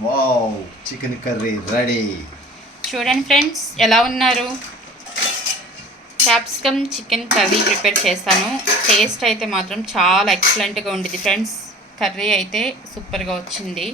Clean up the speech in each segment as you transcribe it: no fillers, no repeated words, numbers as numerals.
Wow, chicken curry ready. చూడండి friends ఎలా ఉన్నారు. క్యాప్సికమ్ చికెన్ కర్రీ ప్రిపేర్ చేస్తాను. టేస్ట్ అయితే మాత్రం చాలా ఎక్సలెంట్గా ఉండేది ఫ్రెండ్స్. కర్రీ అయితే సూపర్గా వచ్చింది.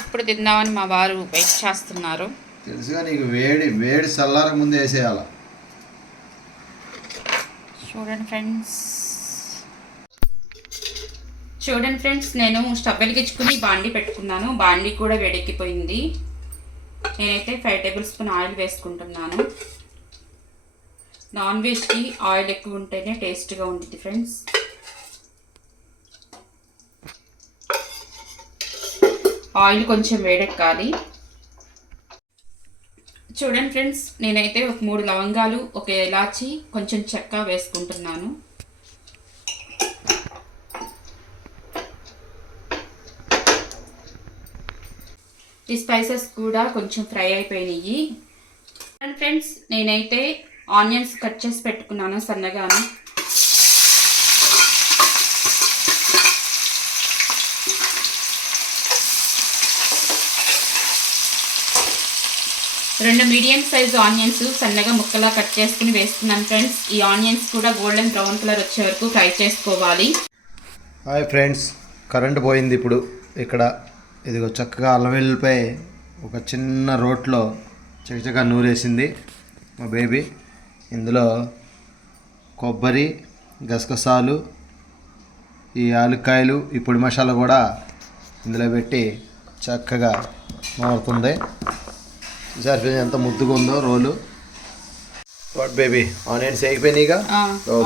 ఇప్పుడు తిందామని మా వారు వెయిట్ చేస్తున్నారు. తెలుసుగా నీకు, వేడి వేడి చల్లారక ముందు వేసేయాల. చూడండి ఫ్రెండ్స్ నేను స్టవ్ వెలిగించుకుని బాండీ పెట్టుకున్నాను. బాండీ కూడా వేడెక్కిపోయింది. నేనైతే 5 టేబుల్ స్పూన్ ఆయిల్ వేసుకుంటున్నాను. నాన్ వెజ్కి ఆయిల్ ఎక్కువ ఉంటేనే టేస్ట్గా ఉంటుంది ఫ్రెండ్స్. ఆయిల్ కొంచెం వేడెక్కాలి. చూడండి ఫ్రెండ్స్ నేనైతే ఒక 3 లవంగాలు, ఒక ఇలాచి, కొంచెం చెక్క వేసుకుంటున్నాను. ఈ స్పైసెస్ కూడా కొంచెం ఫ్రై అయిపోయినాయి. ఫ్రెండ్స్ నేనైతే ఆనియన్స్ కట్ చేసి పెట్టుకున్నాను సన్నగాను. రెండు మీడియం సైజ్ ఆనియన్స్ సన్నగా ముక్కలా కట్ చేసుకుని వేస్తున్నాను ఫ్రెండ్స్. ఈ ఆనియన్స్ కూడా గోల్డెన్ బ్రౌన్ కలర్ వచ్చే వరకు ఫ్రై చేసుకోవాలి. హాయ్ ఫ్రెండ్స్, కరెంట్ పోయింది ఇప్పుడు. ఇక్కడ ఇదిగో చక్కగా అల్లం వెల్లుల్లిపాయ ఒక చిన్న రోట్లో చక్కచక్క నూరేసింది మా బేబీ. ఇందులో కొబ్బరి, గసగసాలు, ఈ యాలక్కాయలు, ఈ పొడి మసాలా కూడా ఇందులో పెట్టి చక్కగా మారుతుంది. ఈసారి ఎంత ముద్దుగా ఉందో రోలు. వాట్ బేబీ, ఆనియన్స్ అయిపోయినాయిగా.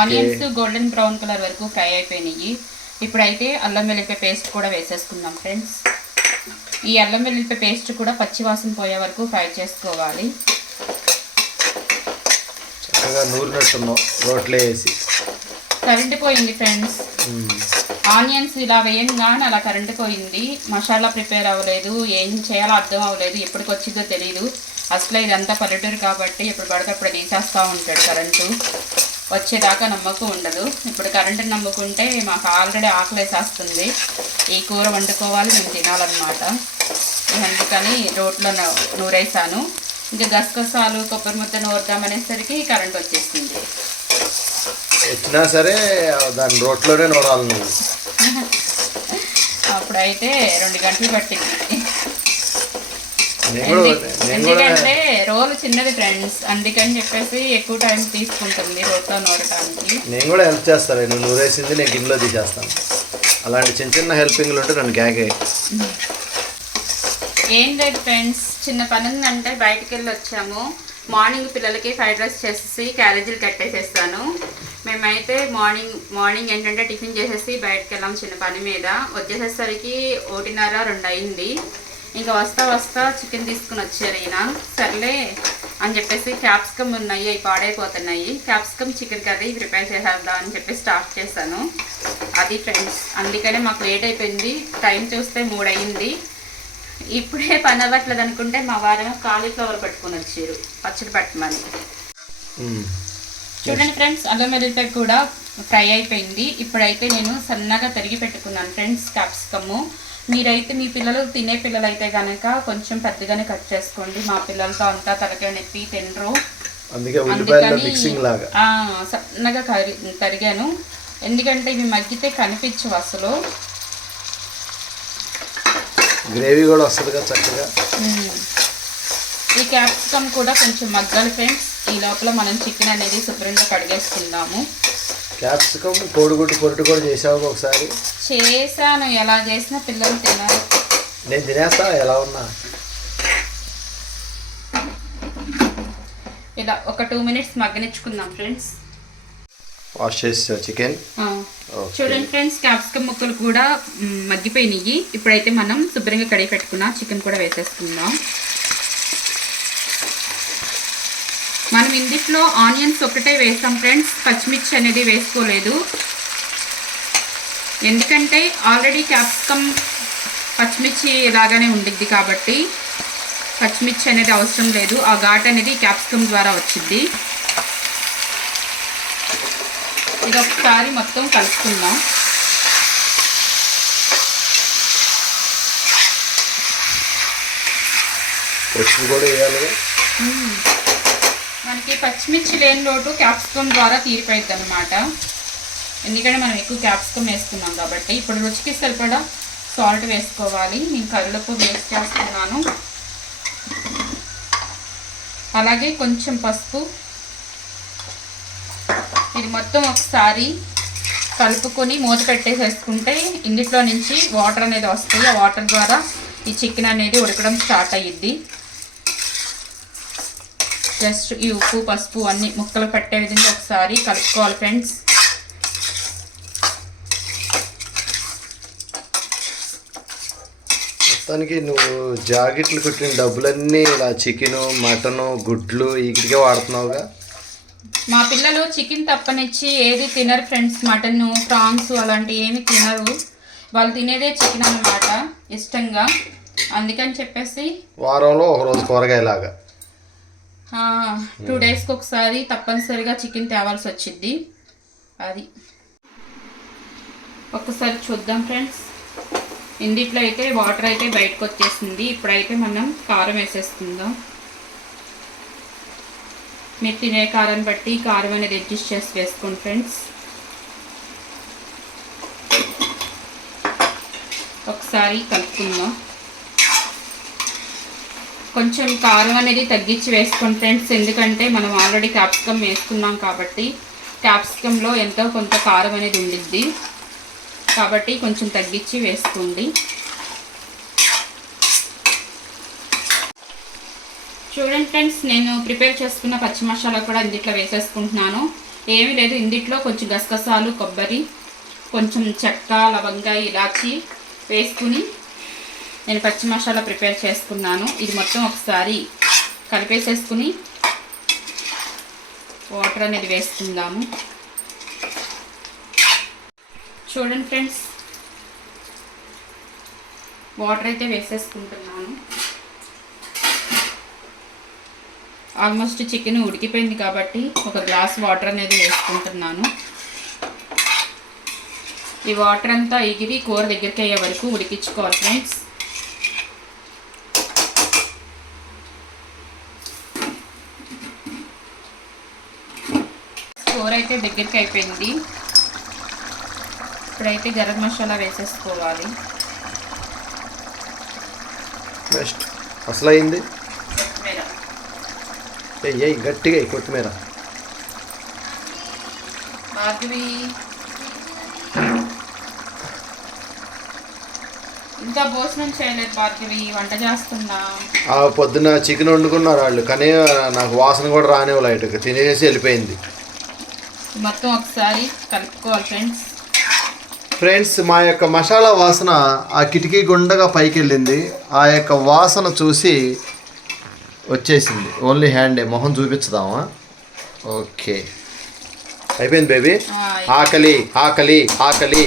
ఆనియన్స్ గోల్డెన్ బ్రౌన్ కలర్ వరకు ఫ్రై అయిపోయినాయి. ఇప్పుడైతే అల్లం వెల్లుల్లిపాయ పేస్ట్ కూడా వేసేసుకుందాం ఫ్రెండ్స్. ఈ అల్లం వెల్లుల్లిపాయ పేస్ట్ కూడా పచ్చివాసన పోయే వరకు ఫ్రై చేసుకోవాలి. చక్కగా నూరినట్టున్నాం రోట్లో వేసి. కరెంట్ పోయింది ఫ్రెండ్స్. ఆనియన్స్ ఇలా వేయంగానే అలా కరెంట్ పోయింది. మసాలా ప్రిపేర్ అవ్వలేదు, ఏం చేయాలో అర్థం అవ్వలేదు, ఎప్పటికి వచ్చిందో తెలియదు. అసలు ఇదంతా పల్లెటూరు కాబట్టి ఎప్పుడు పడితే అప్పుడు తీసేస్తూ ఉంటాడు కరెంటు. వచ్చేదాకా నమ్మకం ఉండదు. ఇప్పుడు కరెంటుని నమ్ముకుంటే మాకు ఆల్రెడీ ఆకలి వేసేస్తుంది. ఈ కూర వండుకోవాలి, మేము తినాలన్నమాట. అందుకని రోట్లో నూరేసాను. ఇంకా గసగసాలు, కొబ్బరి ముద్ద నూరుదామనేసరికి కరెంట్ వచ్చేసింది. వచ్చినా సరే దాని రోట్లోనే నూరాలి నువ్వు. అప్పుడైతే 2 గంటలు పట్టింది. ఎందుకంటే రోలు చిన్నది ఫ్రెండ్స్, అందుకని చెప్పేసి ఎక్కువ టైం తీసుకుంటుంది రోట్లో నూరటానికి. నేను కూడా హెల్ప్ చేస్తాను. నువ్వు నూరేసింది నేను గిన్నెలో తీసేస్తాను. అలాంటి చిన్న చిన్న హెల్పింగ్లు ఉంటే నన్ను గ్యాగే. ఏం లేదు ఫ్రెండ్స్, చిన్న పని ఉందంటే బయటికి వెళ్ళి వచ్చాము. మార్నింగ్ పిల్లలకి ఫ్రైడ్ రైస్ చేసేసి క్యారేజీలు కట్టేసేస్తాను. మేమైతే మార్నింగ్ ఏంటంటే టిఫిన్ చేసేసి బయటకు వెళ్ళాం చిన్న పని మీద. వచ్చేసేసరికి 1:30-2 అయింది. ఇంకా వస్తా చికెన్ తీసుకుని వచ్చారు ఈయన. సర్లే అని చెప్పేసి క్యాప్సికమ్ ఉన్నాయి, అవి పాడైపోతున్నాయి. క్యాప్సికమ్ చికెన్ కర్రీ ప్రిపేర్ చేసేద్దాం అని చెప్పి స్టార్ట్ చేశాను. అది ఫ్రెండ్స్, అందుకనే మాకు లేట్ అయిపోయింది. టైం చూస్తే 3 అయింది. ఇప్పుడే పని అవ్వట్లేదు అనుకుంటే మా వారేమో కాలీఫ్లవర్ పట్టుకొని వచ్చారు పచ్చడి పట్టమని. చూడండి ఫ్రెండ్స్, అల్లం వెల్లుల్లిపాయ కూడా ఫ్రై అయిపోయింది. ఇప్పుడైతే నేను సన్నగా తరిగి పెట్టుకున్నాను ఫ్రెండ్స్ క్యాప్సికము. మీరైతే మీ పిల్లలు తినే పిల్లలు అయితే కనుక కొంచెం పెద్దగానే కట్ చేసుకోండి. మా పిల్లలతో అంతా తలకాయ నొప్పి తినరు, అందుకని సన్నగా తరిగాను. ఎందుకంటే ఇవి మగ్గితే కనిపించవు అసలు. గ్రేవీ కూడా వస్తుందిగా చక్కగా. ఈ క్యాప్సికమ్ కూడా కొంచెం మగ్గాలి ఫ్రెండ్స్. ఈ లోపల మనం చికెన్ అనేది శుభ్రంగా కడిగేసుకుందాము. క్యాప్సికమ్ కోడిగుడ్డు పొరుటు కూడా చేసావు ఒకసారి? చేశాను. ఎలా చేసినా పిల్లలు తినాలి. నేను తినేస్తా ఎలా ఉన్నా. ఇలా ఒక 2 మినిట్స్ మగ్గనిచ్చుకుందాం ఫ్రెండ్స్. వాష్ చేసా చికెన్. చూడండి ఫ్రెండ్స్, క్యాప్సికమ్ ముక్కలు కూడా మగ్గిపోయినాయి. ఇప్పుడైతే మనం శుభ్రంగా కడిగి పెట్టుకున్న చికెన్ కూడా వేసేసుకుందాం. మనం ఇందులో ఆనియన్స్ ఒకటే వేసాం ఫ్రెండ్స్, పచ్చిమిర్చి అనేది వేసుకోలేదు. ఎందుకంటే ఆల్రెడీ క్యాప్సికమ్ పచ్చిమిర్చి లాగానే ఉండిద్ది కాబట్టి పచ్చిమిర్చి అనేది అవసరం లేదు. ఆ ఘాట్ అనేది క్యాప్సికమ్ ద్వారా వచ్చింది. ఇది ఒకసారి మొత్తం కలుపుకుందాం. పసుపు కూడా వేయాలిగా. మనకి పచ్చిమిర్చి లేని లోటు క్యాప్సికమ్ ద్వారా తీరిపోయింది అనమాట. ఎందుకంటే మనం ఎక్కువ క్యాప్సికమ్ వేసుకున్నాం కాబట్టి. ఇప్పుడు రుచికి సరిపడా సాల్ట్ వేసుకోవాలి. నేను కరివేపాకు వేస్ట్ చేస్తున్నాను. అలాగే కొంచెం పసుపు. ఇది మొత్తం ఒకసారి కలుపుకొని మూత పెట్టేసేసుకుంటే ఇందులో నుంచి వాటర్ అనేది వస్తుంది. ఆ వాటర్ ద్వారా ఈ చికెన్ అనేది ఉడకడం స్టార్ట్ అయ్యిద్ది. జస్ట్ ఈ ఉప్పు పసుపు అన్ని ముక్కలు పట్టే విధంగా ఒకసారి కలుపుకోవాలి ఫ్రెండ్స్. మొత్తానికి నువ్వు జాకెట్లు కుట్టిన డబ్బులన్నీ ఇలా చికెను మటను గుడ్లు వీటికే వాడుతున్నావుగా. మా పిల్లలు చికెన్ తప్పనిచ్చి ఏది తినరు ఫ్రెండ్స్. మటన్ ప్రాన్స్ అలాంటివి ఏమి తినరు. వాళ్ళు తినేదే చికెన్ అన్నమాట ఇష్టంగా. అందుకని చెప్పేసి వారంలో ఒకరోజు కూరగాయలాగా 2 డేస్కి ఒకసారి తప్పనిసరిగా చికెన్ తేవాల్సి వచ్చింది. అది ఒక్కసారి చూద్దాం ఫ్రెండ్స్. ఇందులో అయితే వాటర్ అయితే బయటకు వచ్చేసింది. ఇప్పుడైతే మనం కారం వేసేసుకుందాం. మీరు తినే కారం బట్టి కారం అనేది అడ్జస్ట్ చేసి వేసుకోండి ఫ్రెండ్స్. ఒకసారి కలుపుకుందాం. కొంచెం కారం అనేది తగ్గించి వేసుకోండి ఫ్రెండ్స్. ఎందుకంటే మనం ఆల్రెడీ క్యాప్సికమ్ వేసుకున్నాం కాబట్టి క్యాప్సికంలో ఎంతో కొంత కారం అనేది ఉండిద్ది. కాబట్టి కొంచెం తగ్గించి వేసుకోండి. చూడండి ఫ్రెండ్స్, నేను ప్రిపేర్ చేసుకున్న పచ్చి మసాలా కూడా ఇందులో వేసేసుకుంటున్నాను. ఏమీ లేదు, ఇందులో కొంచెం గసగసాలు, కొబ్బరి, కొంచెం చెక్క, లవంగా, ఇలాచి వేసుకుని నేను పచ్చి మసాలా ప్రిపేర్ చేసుకున్నాను. ఇది మొత్తం ఒకసారి కలిపేసేసుకుని వాటర్ అనేది వేసుకుందాము. చూడండి ఫ్రెండ్స్, వాటర్ అయితే వేసేసుకుంటున్నాను. ఆల్మోస్ట్ చికెన్ ఉడికిపోయింది కాబట్టి ఒక గ్లాస్ వాటర్ అనేది వేసుకుంటున్నాను. ఈ వాటర్ అంతా ఎగిరి కూర దగ్గరికి అయ్యే వరకు ఉడికించుకోవాలి ఫ్రెండ్స్. కూర అయితే దగ్గరికి అయిపోయింది. ఇప్పుడైతే గరం మసాలా వేసేసుకోవాలి. నెక్స్ట్ అసలు అయింది గట్టిగా కొత్తిమీర. భార్గవి ఇంకా భోజనం చేయలేదు భార్గవి, వంట చేస్తున్నా. పొద్దున్న చికెన్ వండుకున్నారు వాళ్ళు, కానీ నాకు వాసన కూడా రానివ్వలే. ఇటు తినేసి వెళ్ళిపోయింది. మొత్తం ఒకసారి కలుపుకోవాలి ఫ్రెండ్స్. ఫ్రెండ్స్, మా యొక్క మసాలా వాసన ఆ కిటికీ గుండగా పైకి వెళ్ళింది. ఆ యొక్క వాసన చూసి వచ్చేసింది. ఓన్లీ హ్యాండే, మొహం చూపించుదామా? ఓకే, అయిపోయింది బేబీ. ఆకలి ఆకలి ఆకలి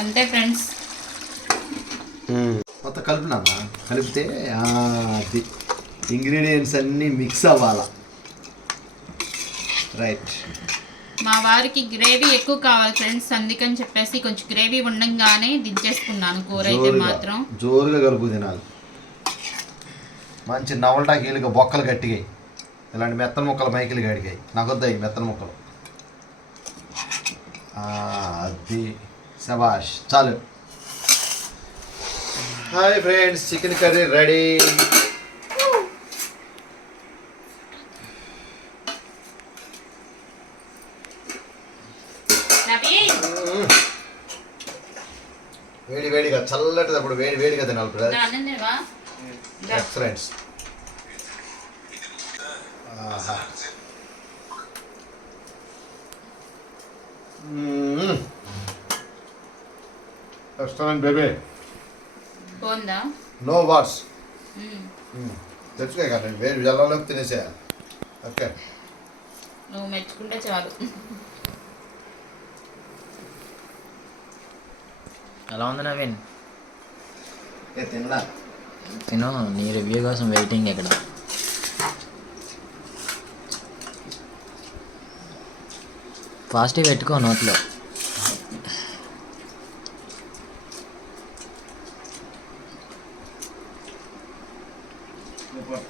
అంతే ఫ్రెండ్స్. మొత్తం కలిపినామా? కలిపితే అది ఇంగ్రీడియంట్స్ అన్నీ మిక్స్ అవ్వాలా. రైట్. మా వారికి గ్రేవీ ఎక్కువ కావాలి ఫ్రెండ్స్, అందుకని చెప్పేసి కొంచెం గ్రేవీ ఉండగానే దించేసుకున్నాను. కూర అయితే మాత్రం జోరుగా కలుపు తినాలి. మంచి నవలటాకీలుగా బొక్కలు గట్టిగాయి. ఇలాంటి మెత్తన ముక్కలు మైకిలు గడిగాయి. నాకు వద్దాయి మెత్తన ముక్కలు. అది శబాష్, చాలు. Hi friends, chicken curry ready. వేడి వేడిగా చల్లటిది అప్పుడు వేడి వేడిగా తినాలి ఫ్రెండ్స్. రెస్టారెంట్ బేబీ బాగుందా? నో వాట్స్ తెచ్చుకోగా నేను వేడి జల్లంలోకి తినేసేయాలి. ఓకే, నువ్వు మెచ్చుకుంటే చాలు. ఎలా ఉంది నవీన్? తినడా తిను, నీ రివ్యూ కోసం వెయిటింగ్. ఇక్కడ ఫాస్ట్గా పెట్టుకో నోట్లో. సూపర్